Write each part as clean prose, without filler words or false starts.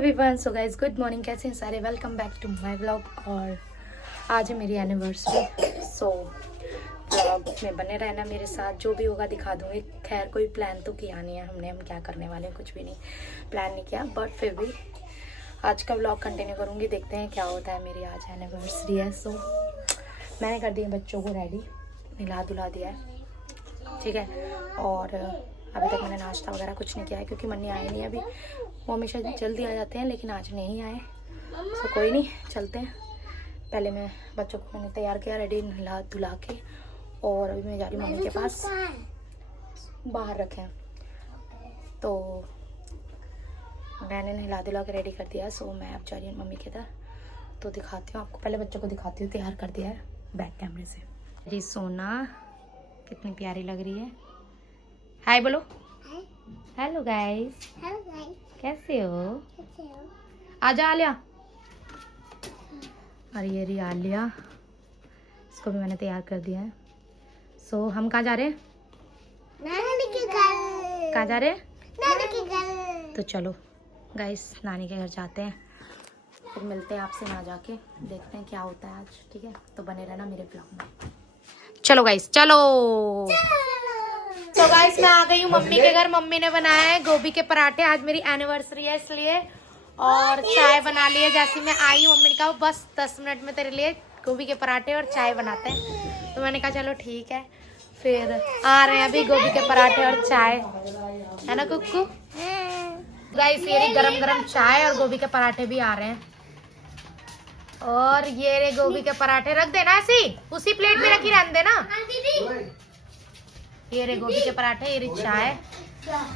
Everyone, so guys good morning. कैसे हैं सारे? Welcome back to my vlog. और आज है मेरी एनिवर्सरी। सो व्लॉग में बने रहना मेरे साथ, जो भी होगा दिखा दूंगी। खैर कोई प्लान तो किया नहीं है हमने, हम क्या करने वाले हैं कुछ भी नहीं प्लान नहीं किया, बट फिर भी आज का व्लॉग कंटिन्यू करूँगी। देखते हैं क्या होता है। मेरी आज एनिवर्सरी है। सो मैंने कर दिया बच्चों को रेडी, नहला धुला दिया है, ठीक है। और अभी तक मैंने नाश्ता वगैरह कुछ नहीं किया है क्योंकि मन्नी आए नहीं अभी। वो हमेशा जल्दी आ जाते हैं लेकिन आज नहीं आए। सो कोई नहीं, चलते हैं। पहले मैं बच्चों को मैंने तैयार किया, रेडी नहला धुला के, और अभी मैं जा रही हूँ मम्मी के पास। बाहर रखें तो मैंने नहला धुला के रेडी कर दिया। सो मैं अब जा रही हूँ मम्मी के इधर, तो दिखाती हूँ आपको। पहले बच्चों को दिखाती हूँ, तैयार कर दिया है बैक कैमरे से। मेरी सोना कितनी प्यारी लग रही है। हाय बोलो। हेलो गाइस, कैसे हो? आजा आलिया। और ये रही आलिया, इसको भी मैंने तैयार कर दिया है। सो हम कहाँ जा रहे हैं? नानी के घर। कहाँ जा रहे हैं? नानी के घर। तो चलो गाइस नानी के घर जाते हैं, फिर मिलते हैं आपसे ना जाके। देखते हैं क्या होता है आज, ठीक है। तो बने रहना मेरे ब्लॉग में। चलो गाइस चलो। तो गाइस मैं आ गई हूँ मम्मी के घर। मम्मी ने बनाया है गोभी के पराठे, आज मेरी एनिवर्सरी है इसलिए। और चाय बना ली है। जैसे मैं आई हूँ मम्मी ने कहा बस 10 मिनट में तेरे लिए गोभी के पराठे और चाय बनाते हैं। तो मैंने कहा चलो ठीक है। फिर आ रहे हैं अभी गोभी के पराठे और चाय, है ना कुक्कू? गाइस ये रही गरम गरम चाय और गोभी के पराठे भी आ रहे हैं। और ये रे गोभी के पराठे, रख देना ऐसी उसी प्लेट में रखी रहने देना। ये रे गोभी के पराठे, ये रे चाय।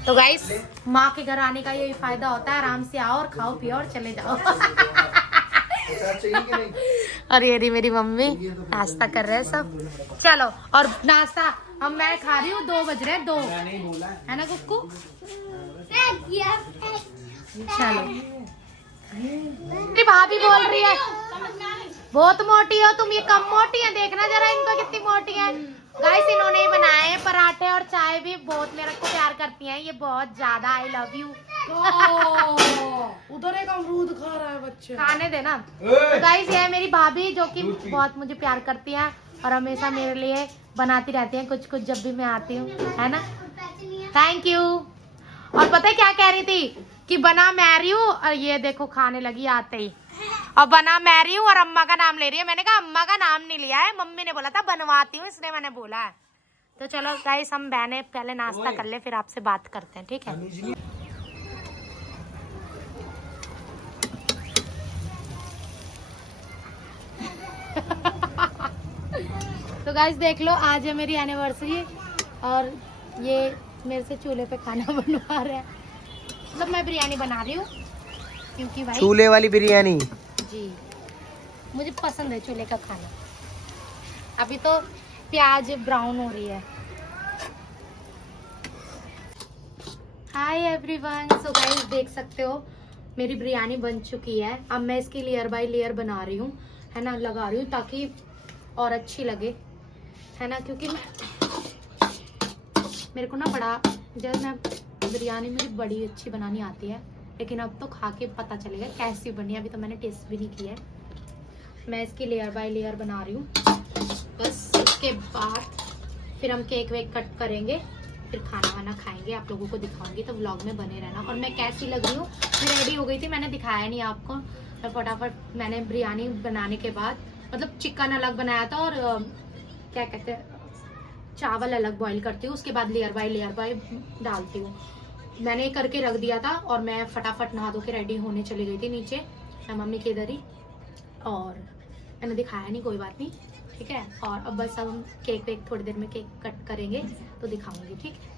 तो गाइस माँ के घर आने का यही फायदा होता है, आराम से आओ और खाओ पियो और चले जाओ। और ये रही मेरी मम्मी, नाश्ता कर रहे हैं सब। चलो और नाश्ता हम मैं खा रही हूँ, 2 बज रहे हैं, 2 है ना कुक्कू? चलो मेरी भाभी बोल रही है बहुत मोटी हो तुम, ये कम मोटी है, देखना जरा इनको कितनी मोटी है। गाइस इन्होंने ही बनाए हैं पराठे और चाय भी, बहुत मेरे को प्यार करती हैं ये बहुत ज्यादा। I love you. उधर एक अमरूद खा रहा है बच्चे, खाने देना। तो गाइस ये है मेरी भाभी जो कि बहुत मुझे प्यार करती है और हमेशा मेरे लिए बनाती रहती है कुछ कुछ जब भी मैं आती हूँ, है ना? Thank you. और पता है क्या कह रही थी कि बना मैं रही हूँ, और ये देखो खाने लगी आते ही। और बना मैं रही हूँ और अम्मा का नाम ले रही है। मैंने कहा अम्मा का नाम नहीं लिया है, मम्मी ने बोला था बनवाती हूँ इसलिए मैंने बोला है। तो चलो गाइस हम बहने पहले नाश्ता कर ले, फिर आपसे बात करते हैं, ठीक है? तो गाइस देख लो आज है मेरी एनिवर्सरी और ये मेरे से चूल्हे पे खाना बनवा रहे हैं। मतलब मैं बिरयानी बना रही हूँ क्योंकि भाई चूल्हे वाली बिरयानी जी मुझे पसंद है चूल्हे का खाना। अभी तो प्याज ब्राउन हो रही है। हाय एवरीवन, सो गाइस देख सकते हो मेरी बिरयानी बन चुकी है। अब मैं इसकी लेयर बाय लेयर बना रही हूँ, है ना, लगा रही हूँ ताकि और अच्छी लगे, है ना? क्योंकि मेरे को ना बड़ा, जब मैं बिरयानी मेरी बड़ी अच्छी बनानी आती है, लेकिन अब तो खा के पता चलेगा कैसी बनी। अभी तो मैंने टेस्ट भी नहीं किया है। मैं इसकी लेयर बाय लेयर बना रही हूँ बस। उसके बाद फिर हम केक वेक कट करेंगे, फिर खाना वाना खाएंगे, आप लोगों को दिखाऊंगी, तो व्लॉग में बने रहना। और मैं कैसी लग रही हूँ, मैं रेडी हो गई थी, मैंने दिखाया नहीं आपको। मैं फटाफट मैंने बिरयानी बनाने के बाद मतलब चिकन अलग बनाया था और क्या कहते हैं चावल अलग बॉईल करती हूँ, उसके बाद लेयर बाय डालती हूँ। मैंने करके रख दिया था और मैं फटाफट नहा धो के रेडी होने चली गई थी नीचे, मैं मम्मी के इधर ही। और मैंने दिखाया नहीं, कोई बात नहीं, ठीक है। और अब बस हम केक वेक थोड़ी देर में केक कट करेंगे तो दिखाऊंगी, ठीक है?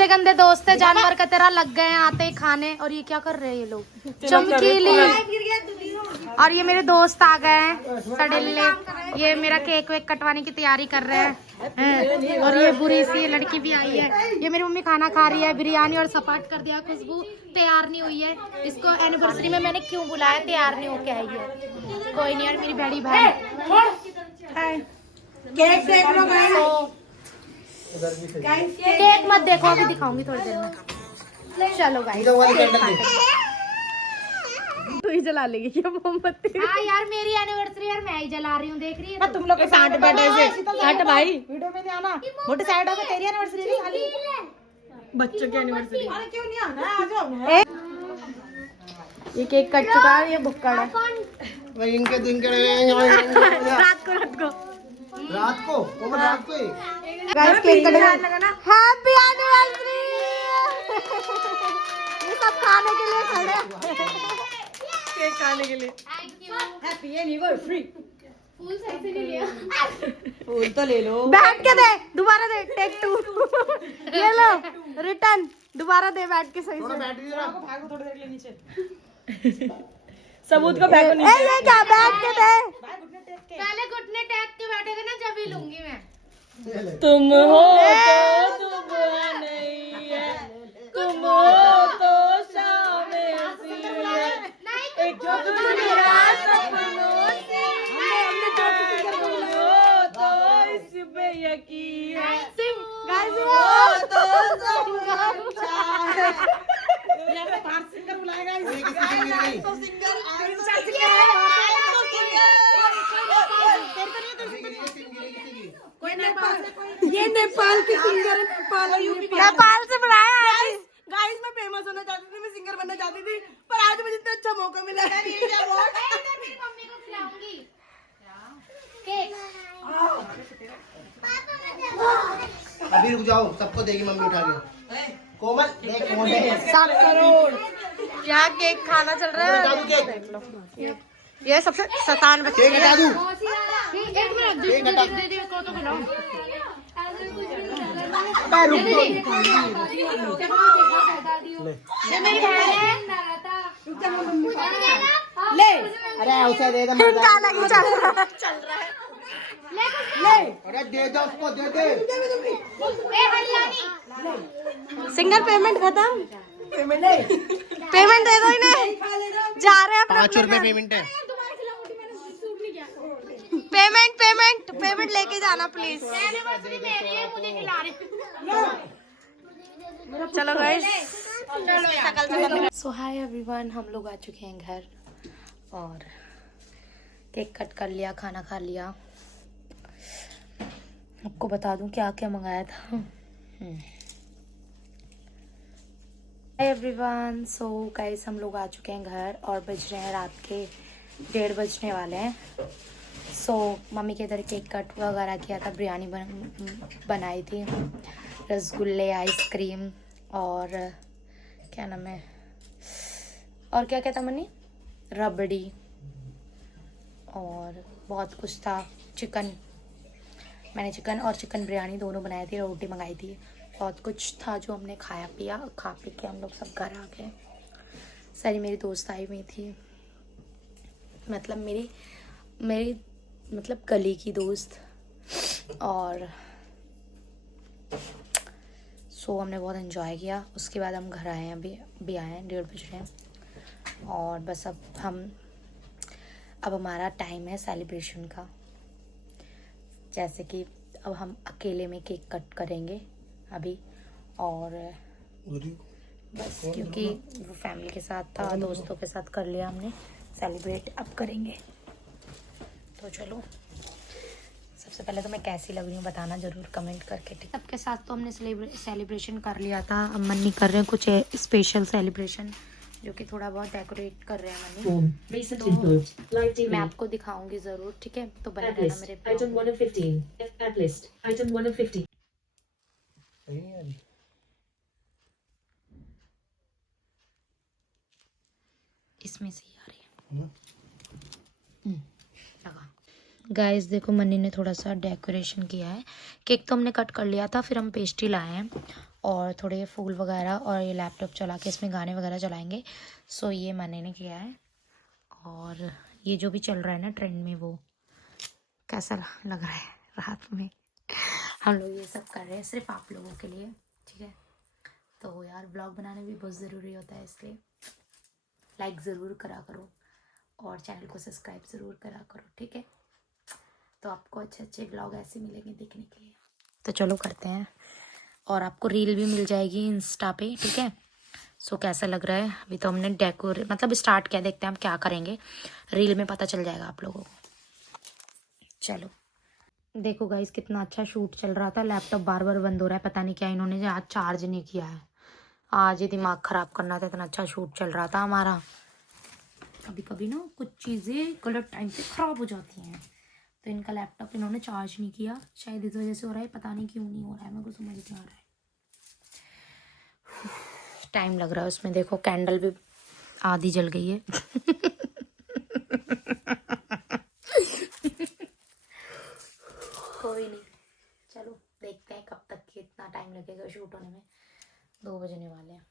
गंदे दोस्त है जानवर का तेरा लग गए आते ही खाने। और ये क्या कर रहे हैं ये लोग? चमकीली। और ये मेरे दोस्त आ गए हैं सडेले, ये मेरा केक वेक कटवाने की तैयारी कर रहे हैं। और ये बुरी सी लड़की भी आई है। ये मेरी मम्मी खाना खा रही है बिरयानी और सपाट कर दिया। खुशबू तैयार नहीं हुई है, इसको एनिवर्सरी में मैंने क्यों बुलाया, तैयार नहीं होके आई है। कोई नहीं यार, मेरी बड़ी बहन। केक देख लो केक मत देखो, अभी दिखाऊंगी थोड़ी देर में। चलो गाइस भी जला लेगी क्या मोमबत्ती? हाँ यार मेरी एनिवर्सरी यार मैं ही जला रही हूँ, देख रही है तुम लोग के साथ बैठे से हट भाई, वीडियो में नहीं आना, मोटे साइड होकर तेरी एनिवर्सरी नहीं खाली। बच्चों की एनिवर्सरी। अरे क्यों नहीं आना, आ जाओ ना। ये केक कट चुका है, ये भुक्कड़ है। भाई इनके दिन के रात को रात को गाइस केक कट लगाना। Happy anniversary. ये सब खाने के लिए खड़े हैं। केक खाने के लिए। Thank you. Happy anniversary. फूल सही से नहीं लिया। फूल तो ले लो। बैठ के दे, दोबारा दे, टेक 2। ये लो रिटर्न, दोबारा दे बैठ के सही थोड़ा से। बैठ जरा। भागो थोड़ी देर के लिए नीचे। सबूत को फेंको नीचे। ए ये क्या, बैठ के दे। पहले घुटने टेक के बैठेगा ना जब ही लूंगी मैं। तुम हो तो सुबह नहीं है, तुम हो तो शाम है, एक दुनिया सपनों से, हमने जो किसी को हो तो इस पे यकीन है, गाइस हो तो संगम चाहे। ये तो बाहर सिंगर बुलाएगा इसे। ये नेपाल के सिंगर है, नेपाल से बुलाया है। गाइस मैं फेमस होना चाहती थी, मैं सिंगर बनना चाहती थी, पर आज मुझे इतना अच्छा मौका मिला है। मेरी मम्मी को खिलाऊंगी केक। अभी रुक जाओ, सबको देगी मम्मी उठा के। कोमल देख कौन है। 7 करोड़ क्या केक खाना चल रहा है। दादू केक, ये सबसे शैतान बच्चे केक दादू। एक मिनट केक हटा। दीदी को तो खिलाओ। रुक ये मेरी बहन है। ले, अरे उसे दे दे। इनका अलग ही चल रहा है। अरे दे दो उसको, दे दे। ए हरियाणी। सिंगर पेमेंट खत्म। पेमेंट दे दो इन्हें, जा रहे हैं अपने 5 रुपए पेमेंट है। पेमेंट लेके जाना प्लीज। एनिवर्सरी मेरी है, मुझे खिला रहे। चलो गाइस। सो हाय एवरीवन, हम लोग आ चुके हैं घर और केक कट कर लिया, खाना खा लिया। आपको बता दूं क्या क्या मंगाया था। हाय एवरीवन, सो गाइस हम लोग आ चुके हैं घर और बज रहे हैं रात के 1:30 बजने वाले हैं। सो मम्मी के इधर केक कट वगैरह किया था, बिरयानी बनाई थी, रसगुल्ले, आइसक्रीम और क्या नाम है, और क्या क्या था मनी, रबड़ी और बहुत कुछ था। चिकन, मैंने चिकन और चिकन बिरयानी दोनों बनाई थी, रोटी मंगाई थी, बहुत कुछ था जो हमने खाया पिया। खा पी के हम लोग सब घर आ गए। सारी मेरी दोस्त आई हुई थी, मतलब मेरी गली की दोस्त। और सो हमने बहुत एंजॉय किया। उसके बाद हम घर आए हैं, अभी आए हैं, 1:30 बज रहे हैं। और बस अब हमारा टाइम है सेलिब्रेशन का। जैसे कि अब हम अकेले में केक कट करेंगे अभी, और बस क्योंकि वो फैमिली के साथ था, दोस्तों के साथ कर लिया हमने सेलिब्रेट, अब करेंगे। तो चलो, सबसे पहले तो मैं कैसी लग रही हूँ बताना ज़रूर कमेंट करके, ठीक। सबके साथ तो हमने सेलिब्रेशन कर लिया था, अब मन नहीं कर रहे हैं कुछ स्पेशल सेलिब्रेशन, जो कि थोड़ा बहुत डेकोरेट कर रहे हैं मनी। तो मैं आपको दिखाऊंगी ज़रूर, ठीक है। तो बने रहना मेरे Item 1 of 15. App list. Item 1 of 50. इसमें से ही आ रही है। लगा। गाइस देखो, मनी ने थोड़ा सा डेकोरेशन किया है। केक तो हमने कट कर लिया था, फिर हम पेस्ट्री लाए हैं और थोड़े फूल वगैरह, और ये लैपटॉप चला के इसमें गाने वगैरह चलाएंगे। सो ये मनी ने किया है। और ये जो भी चल रहा है ना ट्रेंड में, वो कैसा लग रहा है रात में हम लोग ये सब कर रहे हैं सिर्फ आप लोगों के लिए, ठीक है। तो यार ब्लॉग बनाना भी बहुत ज़रूरी होता है, इसलिए लाइक ज़रूर करा करो और चैनल को सब्सक्राइब ज़रूर करा करो, ठीक है। तो आपको अच्छे अच्छे ब्लॉग ऐसे मिलेंगे देखने के लिए। तो चलो करते हैं, और आपको रील भी मिल जाएगी इंस्टा पे, ठीक है। सो कैसा लग रहा है? अभी तो हमने डेकोरेट मतलब स्टार्ट किया, देखते हैं हम क्या करेंगे, रील में पता चल जाएगा आप लोगों को। चलो देखो गाइस कितना अच्छा शूट चल रहा था। लैपटॉप बार बार बंद हो रहा है, पता नहीं क्या इन्होंने आज चार्ज नहीं किया है। आज ही दिमाग ख़राब करना था, इतना अच्छा शूट चल रहा था हमारा। कभी कभी ना कुछ चीज़ें गलत टाइम पे ख़राब हो जाती हैं। तो इनका लैपटॉप इन्होंने चार्ज नहीं किया, शायद इस वजह से हो रहा है, पता नहीं क्यों नहीं हो रहा है, मेरे को समझ नहीं आ रहा है। टाइम लग रहा है उसमें। देखो कैंडल भी आधी जल गई है। कोई नहीं, चलो देखते हैं कब तक कितना टाइम लगेगा शूट होने में। 2 बजने वाले हैं।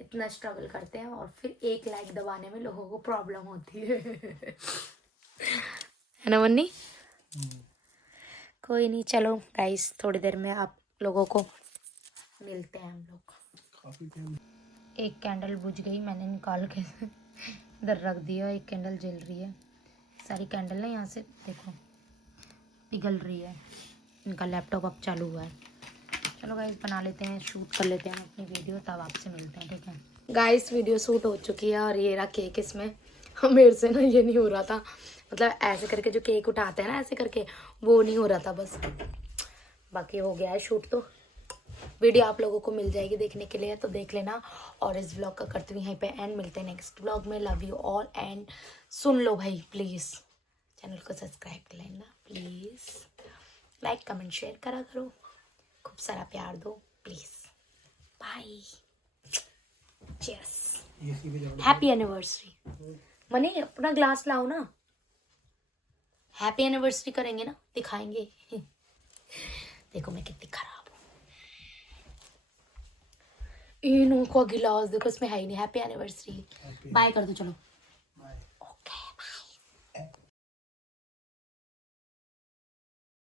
इतना स्ट्रगल करते हैं और फिर 1 लाइक दबाने में लोगों को प्रॉब्लम होती है ना मन्नी? कोई नहीं, चलो गाइस थोड़ी देर में आप लोगों को मिलते हैं हम लोग। एक कैंडल बुझ गई, मैंने निकाल के इधर रख दिया। एक कैंडल जल रही है। सारी कैंडल ना यहाँ से देखो पिघल रही है। इनका लैपटॉप अब चालू हुआ है। चलो गाइस बना लेते हैं, शूट कर लेते हैं अपनी वीडियो, तब आपसे मिलते हैं, ठीक है गाइस? वीडियो शूट हो चुकी है और ये रहा केक इसमें। मेरे से ना ये नहीं हो रहा था, मतलब ऐसे करके जो केक उठाते हैं ना ऐसे करके, वो नहीं हो रहा था बस। बाकी हो गया है शूट। तो वीडियो आप लोगों को मिल जाएगी देखने के लिए, तो देख लेना। और इस व्लॉग का करते हुए यहीं पे एंड, मिलते हैं नेक्स्ट व्लॉग में। लव यू ऑल एंड सुन लो भाई प्लीज़, चैनल को सब्सक्राइब कर लेना प्लीज़, लाइक कमेंट शेयर करा करो, खूब सारा प्यार दो please. Bye, cheers, happy anniversary. Mani अपना ग्लास लाओ ना, हैप्पी एनिवर्सरी करेंगे ना, दिखाएंगे। देखो मैं कितनी खराब हूँ। इनों का गिलास देखो, इसमें है ही नहीं हैप्पी एनिवर्सरी। बाय कर दो चलो।